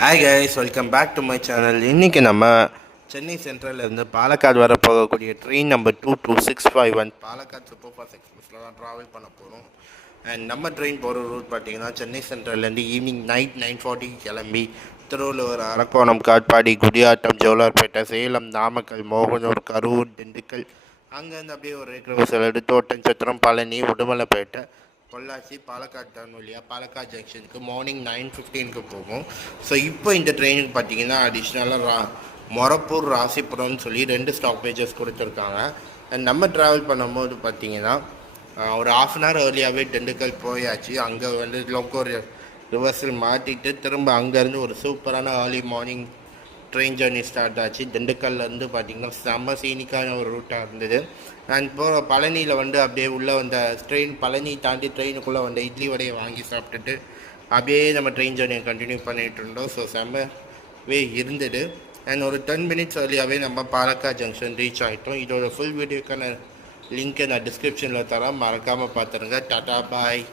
Hi guys, welcome back to my channel. இன்றைக்கி நம்ம சென்னை சென்ட்ரல்லேருந்து பாலக்காடு வர போகக்கூடிய train number 22651 Palakkad super fast எக்ஸ்பிரஸில் தான் ட்ராவல் பண்ண போகிறோம். அண்ட் நம்ம ட்ரெயின் போகிற ரூட் பார்த்திங்கன்னா சென்னை சென்ட்ரல்லேருந்து ஈவினிங் நைட் 9:40 கிளம்பி திருவள்ளூர், அரக்கோணம், காட்பாடி, குடியாட்டம், ஜோலார்பேட்டை, சேலம், நாமக்கல், மோகனூர், கரூர், திண்டுக்கல், அங்கேருந்து அப்படியே ஒரு ரேக்ரோசல் எடுத்து ஒட்டன்சத்திரம், பழனி, உடுமலைப்பேட்டை, பொள்ளாச்சி, பாலக்காடு டவுன் வழியாக பாலக்காடு ஜங்ஷனுக்கு மார்னிங் 9:15 போகும். ஸோ இப்போ இந்த ட்ரெயினுக்கு பார்த்தீங்கன்னா அடிஷ்னலாக மொரப்பூர், ராசிபுரம்னு சொல்லி 2 ஸ்டாப்பேஜஸ் கொடுத்துருக்காங்க. அண்ட் நம்ம ட்ராவல் பண்ணும்போது பார்த்தீங்கன்னா ஒரு ½ அன் ஹவர் ஏர்லியாகவே திண்டுக்கல் போயாச்சு. அங்கே வந்து லோக்கோ ரிவர்சல் மாட்டிட்டு திரும்ப அங்கேருந்து ஒரு சூப்பரான early morning train journey start ஆச்சு. திண்டுக்கல்லேருந்து பார்த்திங்கன்னா செம்ம சீனிக்கான ஒரு ரூட்டாக இருந்தது. அண்ட் இப்போ பழனியில் வந்து அப்படியே உள்ளே வந்த ட்ரெயின், பழனி தாண்டி ட்ரெயினுக்குள்ளே வந்த இட்லி வடையை வாங்கி சாப்பிட்டுட்டு அப்படியே நம்ம ட்ரெயின் ஜர்னியை கண்டினியூ பண்ணிகிட்டு இருந்தோம். ஸோ செம்மவே இருந்தது. அண்ட் ஒரு 10 மினிட்ஸ் ஏர்லியாகவே நம்ம பாலக்காடு ஜங்ஷன் ரீச் ஆகிட்டோம். இதோட ஃபுல் வீடியோக்கான லிங்க்கை நான் டிஸ்கிரிப்ஷனில் தரேன், மறக்காமல் பார்த்துருங்க. டாடா பாய்.